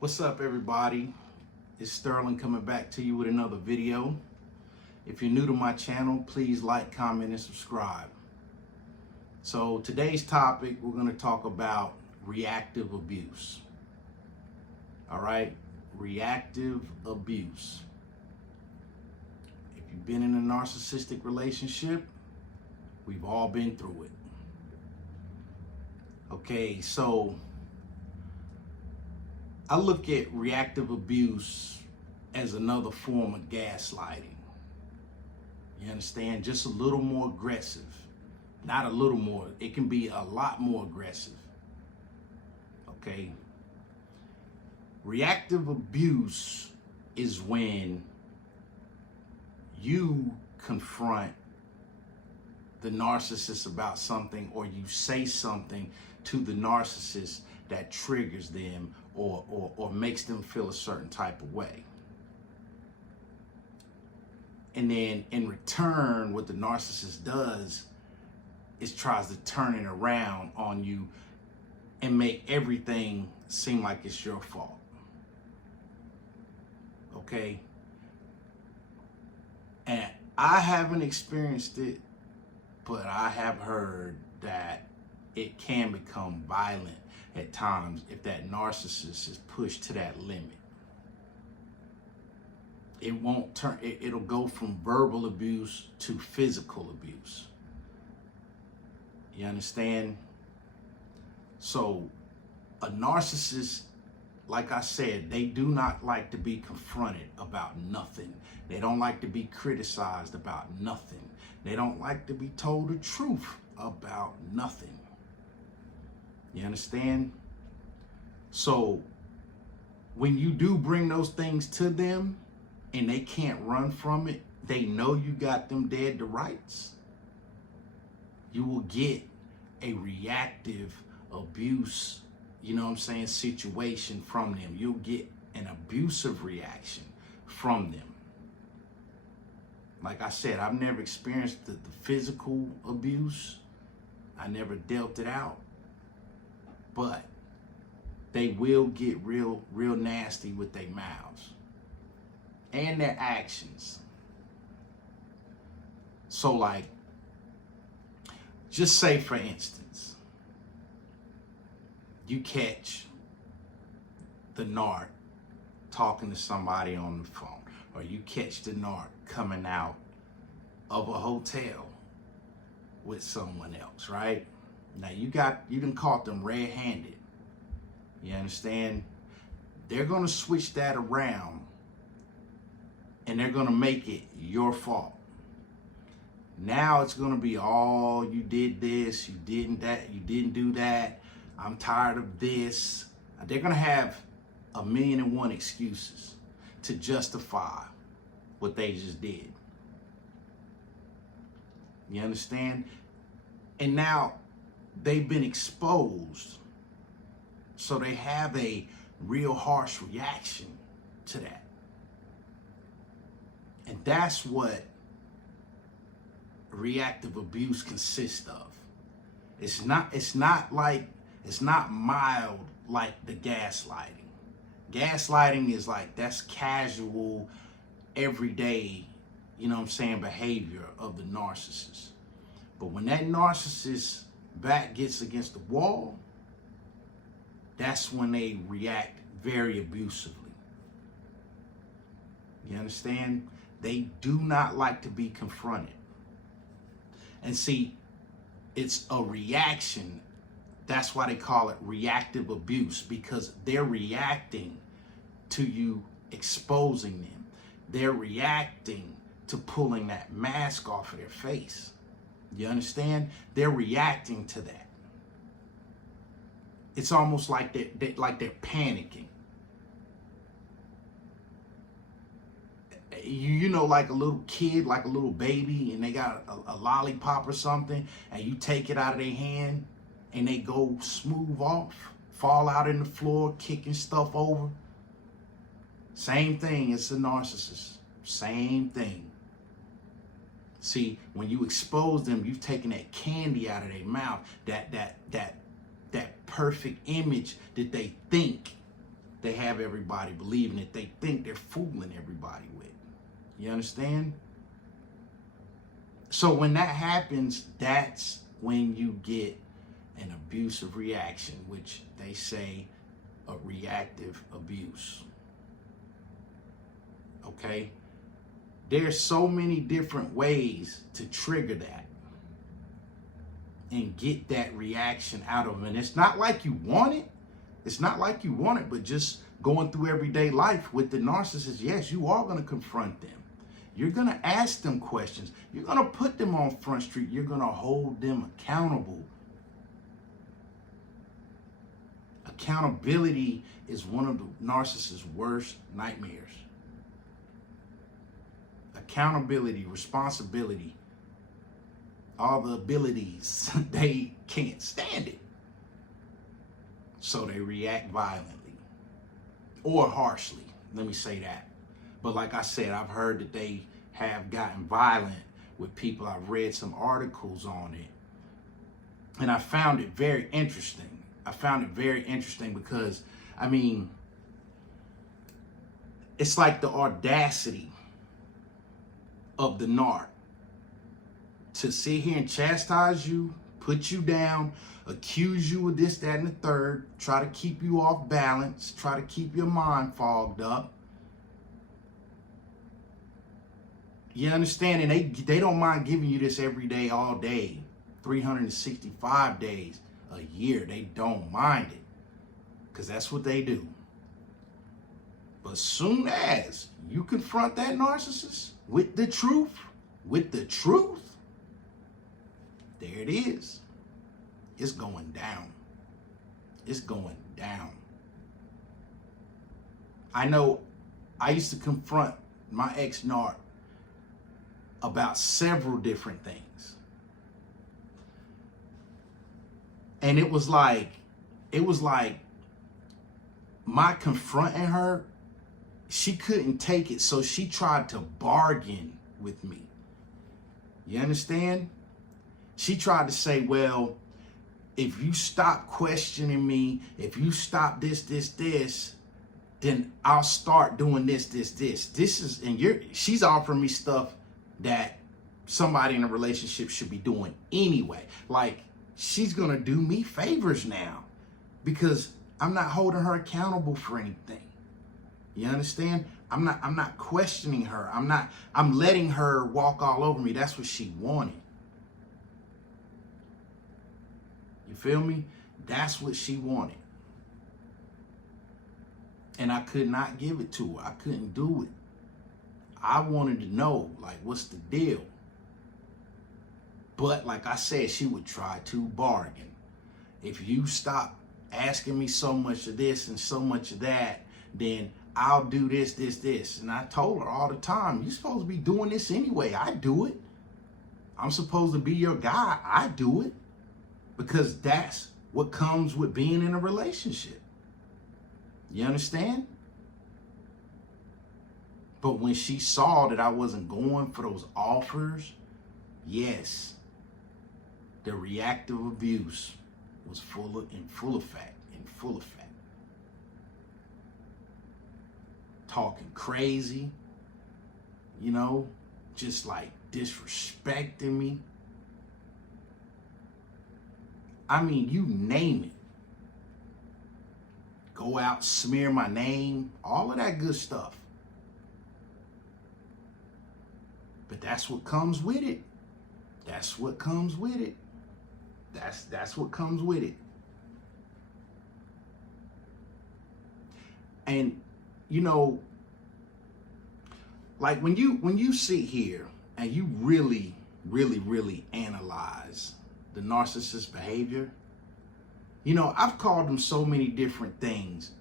What's up, everybody? It's Sterling coming back to you with another video. If you're new to my channel, please like, comment, and subscribe. So today's topic, we're going to talk about reactive abuse. All right, reactive abuse. If you've been in a narcissistic relationship, we've all been through it. Okay, so I look at reactive abuse as another form of gaslighting. You understand? Just a little more aggressive. Not a little more, it can be a lot more aggressive. Okay? Reactive abuse is when you confront the narcissist about something, or you say something to the narcissist that triggers them or makes them feel a certain type of way. And then in return, what the narcissist does is tries to turn it around on you and make everything seem like it's your fault. Okay? And I haven't experienced it, but I have heard that it can become violent at times if that narcissist is pushed to that limit. It won't turn, it'll go from verbal abuse to physical abuse. You understand? So a narcissist, like I said, they do not like to be confronted about nothing. They don't like to be criticized about nothing. They don't like to be told the truth about nothing. You understand? So when you do bring those things to them and they can't run from it, they know you got them dead to rights, you will get a reactive abuse, you know what I'm saying, situation from them. You'll get an abusive reaction from them. Like I said, I've never experienced the physical abuse. I never dealt it out. But they will get real nasty with their mouths and their actions. So like, just say for instance, you catch the narc talking to somebody on the phone, or you catch the narc coming out of a hotel with someone else, right? Now you done caught them red-handed. You understand? They're gonna switch that around and they're gonna make it your fault. Now it's gonna be, oh, you did this, you didn't that, you didn't do that, I'm tired of this. They're gonna have 1,000,001 excuses to justify what they just did. You understand? And now they've been exposed, so they have a real harsh reaction to that. And that's what reactive abuse consists of. It's not mild like the gaslighting. Gaslighting is like, that's casual, everyday, you know what I'm saying, behavior of the narcissist. But when that narcissist back gets against the wall, that's when they react very abusively. You understand? They do not like to be confronted. And see, it's a reaction. That's why they call it reactive abuse, because they're reacting to you exposing them. They're reacting to pulling that mask off of their face. You understand? They're reacting to that. It's almost like they're panicking. You know, like a little kid, like a little baby, and they got a lollipop or something, and you take it out of their hand, and they go smooth off, fall out in the floor, kicking stuff over. Same thing, it's a narcissist. Same thing. See, when you expose them, you've taken that candy out of their mouth, that perfect image that they think they have everybody believing it. They think they're fooling everybody with. You understand? So when that happens, that's when you get an abusive reaction, which they say a reactive abuse. Okay? There's so many different ways to trigger that and get that reaction out of them. And it's not like you want it. It's not like you want it, but just going through everyday life with the narcissist, yes, you are going to confront them. You're going to ask them questions. You're going to put them on Front Street. You're going to hold them accountable. Accountability is one of the narcissist's worst nightmares. Accountability, responsibility, all the abilities, they can't stand it. So they react violently or harshly. Let me say that. But like I said, I've heard that they have gotten violent with people. I've read some articles on it. And I found it very interesting. I found it very interesting because, I mean, it's like the audacity of the narc to sit here and chastise you, put you down, accuse you of this, that, and the third, try to keep you off balance, try to keep your mind fogged up. You understand? And they don't mind giving you this every day, all day, 365 days a year. They don't mind it because that's what they do. But soon as you confront that narcissist with the truth, there it is. It's going down. It's going down. I know I used to confront my ex-narc about several different things. And it was like my confronting her, she couldn't take it, so she tried to bargain with me. You understand? She tried to say, well, if you stop questioning me, if you stop this, then I'll start doing this. She's offering me stuff that somebody in a relationship should be doing anyway. Like, she's gonna do me favors now because I'm not holding her accountable for anything. You understand? I'm not questioning her. I'm letting her walk all over me. That's what she wanted. You feel me? That's what she wanted. And I could not give it to her. I couldn't do it. I wanted to know, like, what's the deal? But like I said, she would try to bargain. If you stop asking me so much of this and so much of that, then I'll do this. And I told her all the time, you're supposed to be doing this anyway. I do it. I'm supposed to be your guy. I do it. Because that's what comes with being in a relationship. You understand? But when she saw that I wasn't going for those offers, yes, the reactive abuse was in full effect. Talking crazy, you know, just like disrespecting me. I mean, you name it. Go out, smear my name, all of that good stuff. But that's what comes with it. That's what comes with it. That's what comes with it. And you know, like when you sit here and you really analyze the narcissist's behavior, you know, I've called them so many different things,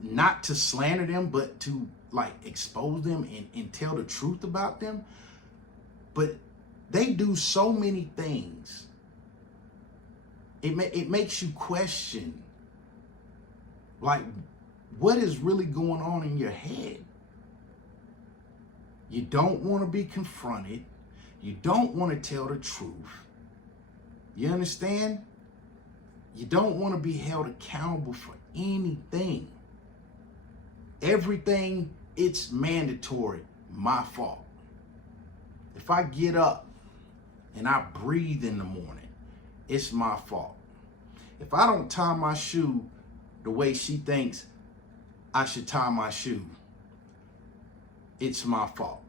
not to slander them, but to like expose them and tell the truth about them. But they do so many things. It makes you question, like, what is really going on in your head? You don't want to be confronted. You don't want to tell the truth. You understand? You don't want to be held accountable for anything. Everything, it's mandatory, my fault. If I get up and I breathe in the morning, it's my fault. If I don't tie my shoe the way she thinks I should tie my shoe, it's my fault.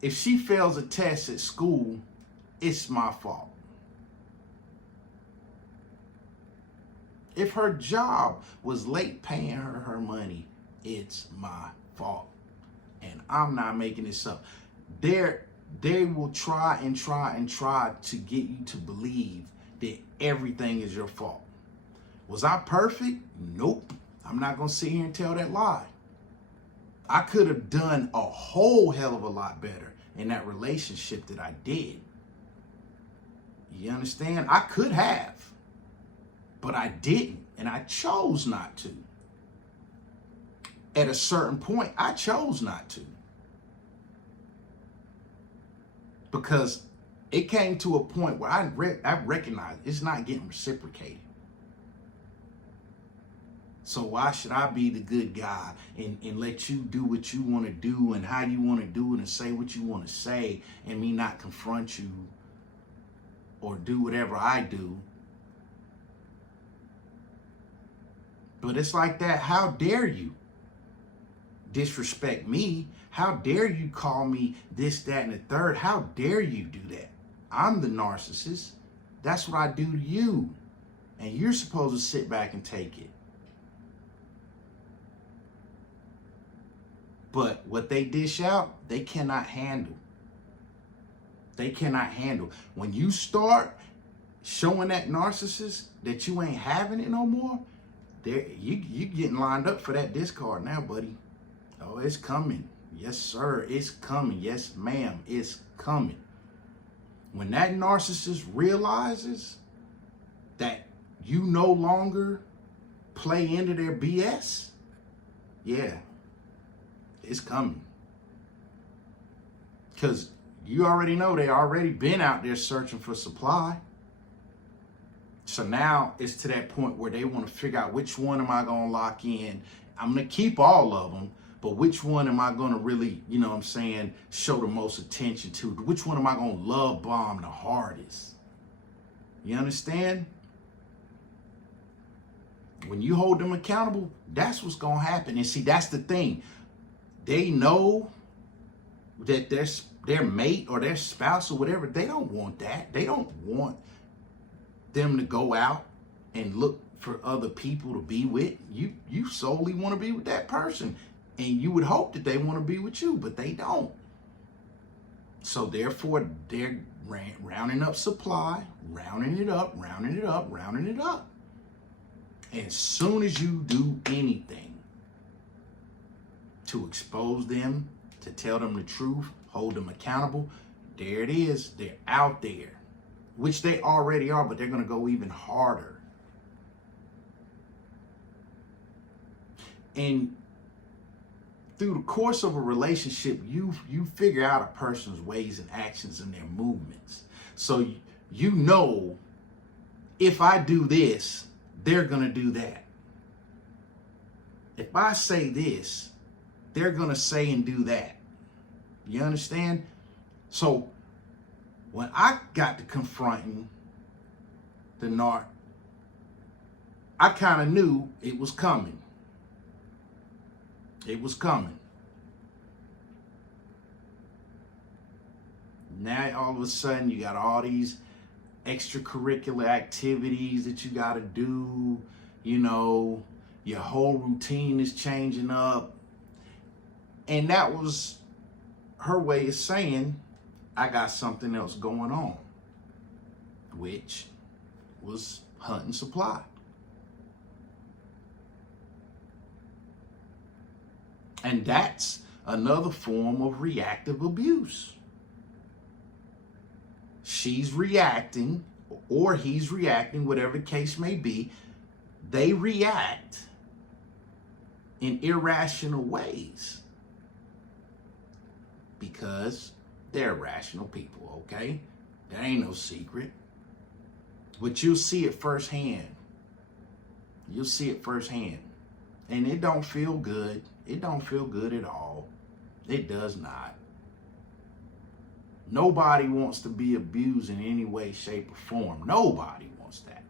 If she fails a test at school, it's my fault. If her job was late paying her her money, it's my fault. And I'm not making this up. They will try to get you to believe that everything is your fault. Was I perfect? Nope. I'm not going to sit here and tell that lie. I could have done a whole hell of a lot better in that relationship that I did. You understand? I could have, but I didn't, and I chose not to. At a certain point, I chose not to. Because it came to a point where I recognized it's not getting reciprocated. So why should I be the good guy and let you do what you want to do and how you want to do it and say what you want to say and me not confront you or do whatever I do? But it's like that. How dare you disrespect me? How dare you call me this, that, and the third? How dare you do that? I'm the narcissist. That's what I do to you. And you're supposed to sit back and take it. But what they dish out, they cannot handle. They cannot handle. When you start showing that narcissist that you ain't having it no more, you getting lined up for that discard now, buddy. Oh, it's coming. Yes, sir, it's coming. Yes, ma'am, it's coming. When that narcissist realizes that you no longer play into their BS, yeah, it's coming. Because you already know they already been out there searching for supply. So now it's to that point where they want to figure out which one am I going to lock in. I'm going to keep all of them, but which one am I going to really, you know what I'm saying, show the most attention to? Which one am I going to love bomb the hardest? You understand? When you hold them accountable, that's what's going to happen. And see, that's the thing. They know that their mate or their spouse or whatever, they don't want that. They don't want them to go out and look for other people to be with. You solely want to be with that person. And you would hope that they want to be with you, but they don't. So therefore, they're rounding up supply, rounding it up, rounding it up, rounding it up. And as soon as you do anything to expose them, to tell them the truth, hold them accountable, there it is. They're out there, which they already are, but they're going to go even harder. And through the course of a relationship, you figure out a person's ways and actions and their movements. So you know, if I do this, they're going to do that. If I say this, they're going to say and do that. You understand? So when I got to confronting the narc, I kind of knew it was coming. It was coming. Now all of a sudden you got all these extracurricular activities that you got to do. You know, your whole routine is changing up. And that was her way of saying, I got something else going on, which was hunting supply. And that's another form of reactive abuse. She's reacting, or he's reacting, whatever the case may be. They react in irrational ways because they're rational people, okay? That ain't no secret. But you'll see it firsthand. You'll see it firsthand. And it don't feel good. It don't feel good at all. It does not. Nobody wants to be abused in any way, shape, or form. Nobody wants that.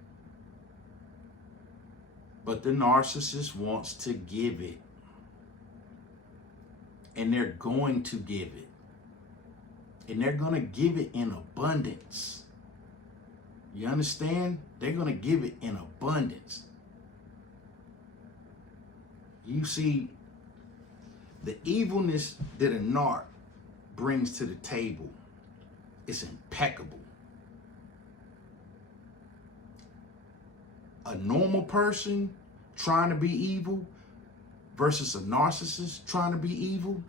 But the narcissist wants to give it. And they're going to give it. And they're going to give it in abundance. You understand? They're going to give it in abundance. You see, the evilness that a narc brings to the table is impeccable. A normal person trying to be evil versus a narcissist trying to be evil,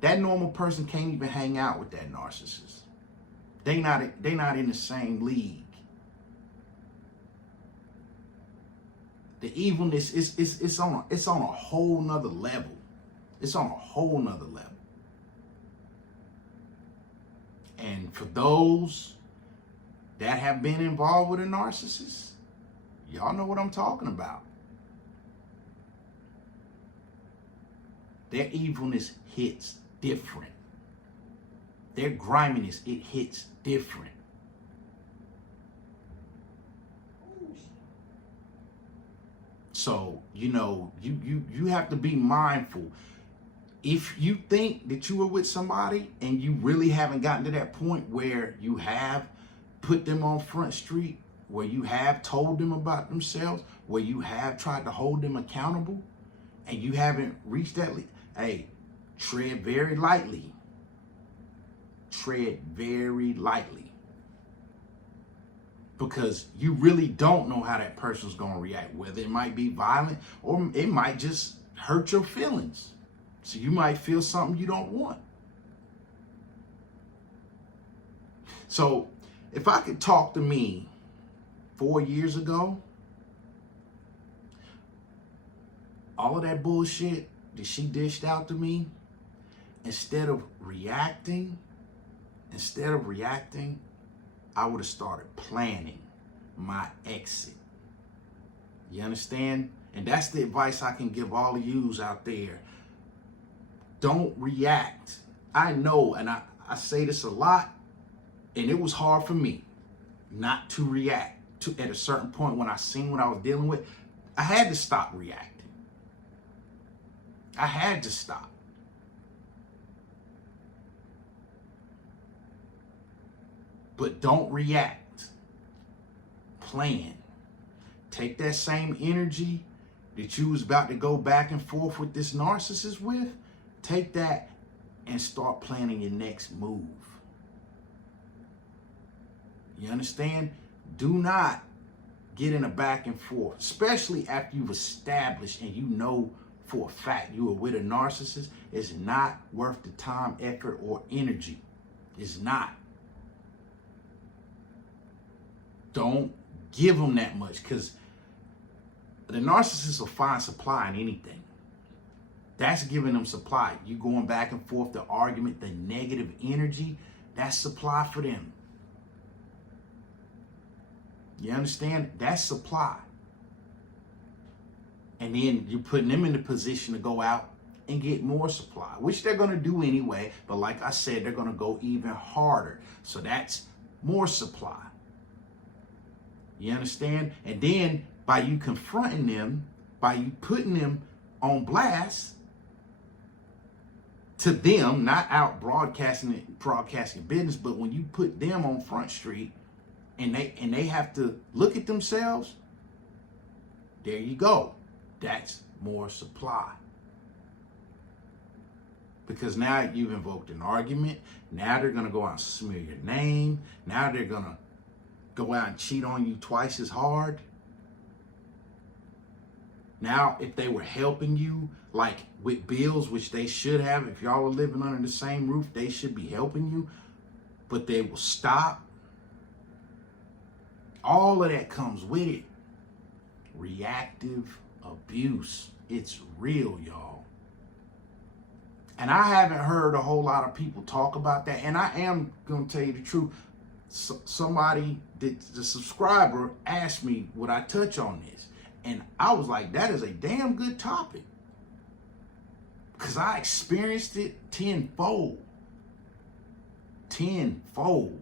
that normal person can't even hang out with that narcissist. They not in the same league. The evilness it's on a whole nother level. It's on a whole nother level. And for those that have been involved with a narcissist, y'all know what I'm talking about. Their evilness hits different. Their griminess, it hits different. So, you have to be mindful. If you think that you are with somebody and you really haven't gotten to that point where you have put them on Front Street, where you have told them about themselves, where you have tried to hold them accountable, and you haven't reached that, hey, tread very lightly. Tread very lightly. Because you really don't know how that person's going to react, whether it might be violent or it might just hurt your feelings. So you might feel something you don't want. So if I could talk to me 4 years ago, all of that bullshit that she dished out to me, instead of reacting, I would have started planning my exit. You understand? And that's the advice I can give all of yous out there. Don't react. I know, and I say this a lot, and it was hard for me not to react to at a certain point when I seen what I was dealing with. I had to stop reacting. I had to stop. But don't react. Plan. Take that same energy that you was about to go back and forth with this narcissist with, take that and start planning your next move. You understand? Do not get in a back and forth, especially after you've established and you know for a fact you are with a narcissist. It's not worth the time, effort, or energy. It's not. Don't give them that much, because the narcissist will find supply in anything. That's giving them supply. You going back and forth, the argument, the negative energy, that's supply for them. You understand? That's supply. And then you're putting them in the position to go out and get more supply, which they're going to do anyway. But like I said, they're going to go even harder. So that's more supply. You understand? And then by you confronting them, by you putting them on blast to them, not out broadcasting business, but when you put them on Front Street and they have to look at themselves, there you go. That's more supply. Because now you've invoked an argument. Now they're going to go out and smear your name. Now they're going to go out and cheat on you twice as hard. Now, if they were helping you, like with bills, which they should have, if y'all are living under the same roof, they should be helping you, but they will stop. All of that comes with it. Reactive abuse. It's real, y'all. And I haven't heard a whole lot of people talk about that. And I am going to tell you the truth. Somebody, the subscriber, asked me would I touch on this. And I was like, that is a damn good topic. Because I experienced it tenfold. Tenfold.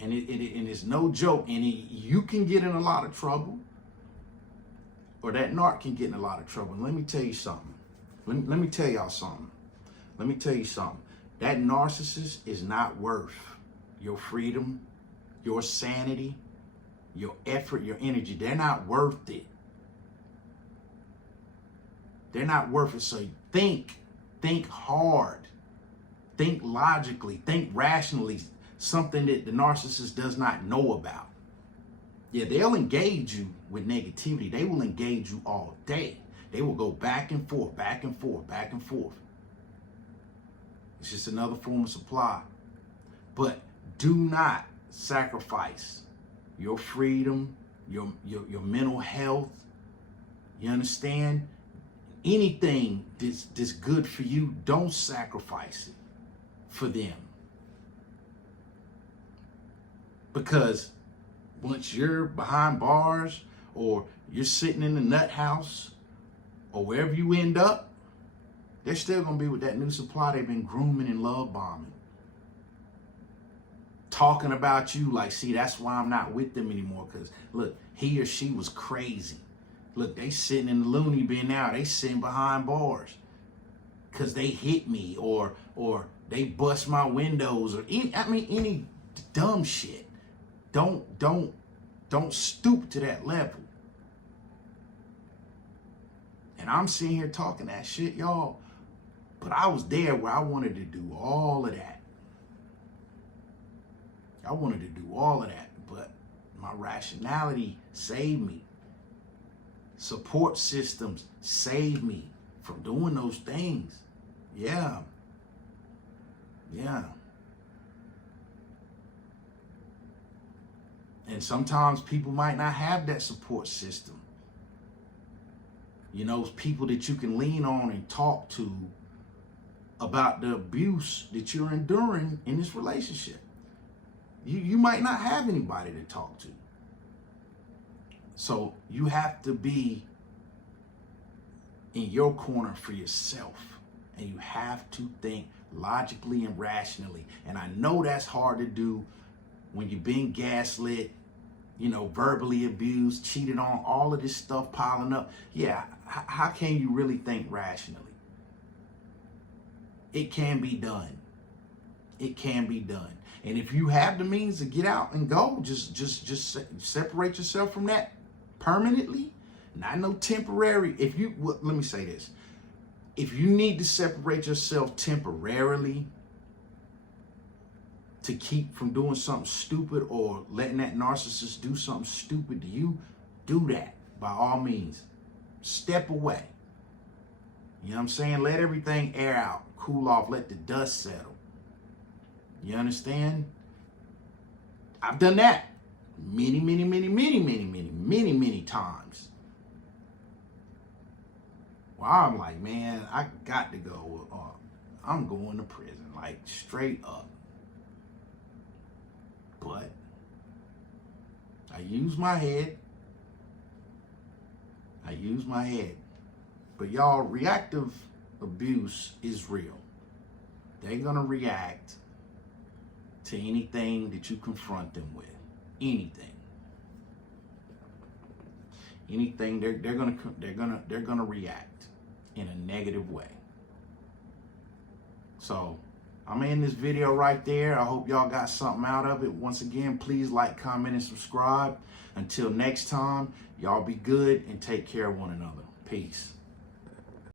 And it's no joke. And you can get in a lot of trouble. Or that narc can get in a lot of trouble. And let me tell you something. Let me tell y'all something. Let me tell you something. That narcissist is not worth your freedom, your sanity, your effort, your energy. They're not worth it. They're not worth it. So think hard, think logically, think rationally, something that the narcissist does not know about. Yeah, they'll engage you with negativity. They will engage you all day. They will go back and forth, back and forth, back and forth. It's just another form of supply. But do not sacrifice your freedom, your mental health. You understand? Anything that's good for you, don't sacrifice it for them. Because once you're behind bars or you're sitting in the nut house or wherever you end up, they're still going to be with that new supply they've been grooming and love bombing. Talking about you like, see, that's why I'm not with them anymore. Because, look, he or she was crazy. Look, they sitting in the loony bin now. They sitting behind bars because they hit me or they bust my windows or any dumb shit. Don't stoop to that level. And I'm sitting here talking that shit, y'all. But I was there where I wanted to do all of that. I wanted to do all of that, but my rationality saved me. Support systems saved me from doing those things. Yeah. And sometimes people might not have that support system. You know, people that you can lean on and talk to about the abuse that you're enduring in this relationship. You might not have anybody to talk to. So you have to be in your corner for yourself. And you have to think logically and rationally. And I know that's hard to do when you're being gaslit, you know, verbally abused, cheated on, all of this stuff piling up. Yeah, how can you really think rationally? It can be done. It can be done. And if you have the means to get out and go, just separate yourself from that permanently. Not no temporary. Let me say this. If you need to separate yourself temporarily to keep from doing something stupid or letting that narcissist do something stupid to you, do that by all means. Step away. You know what I'm saying? Let everything air out, cool off, let the dust settle. You understand? I've done that many times. Well, I'm like, man, I got to go. I'm going to prison, like straight up. But I use my head. But y'all, reactive abuse is real. They're going to react to anything that you confront them with. Anything, they're gonna react in a negative way. So I'm in this video right there. I hope y'all got something out of it. Once again, please like, comment, and subscribe. Until next time, y'all be good and take care of one another. Peace.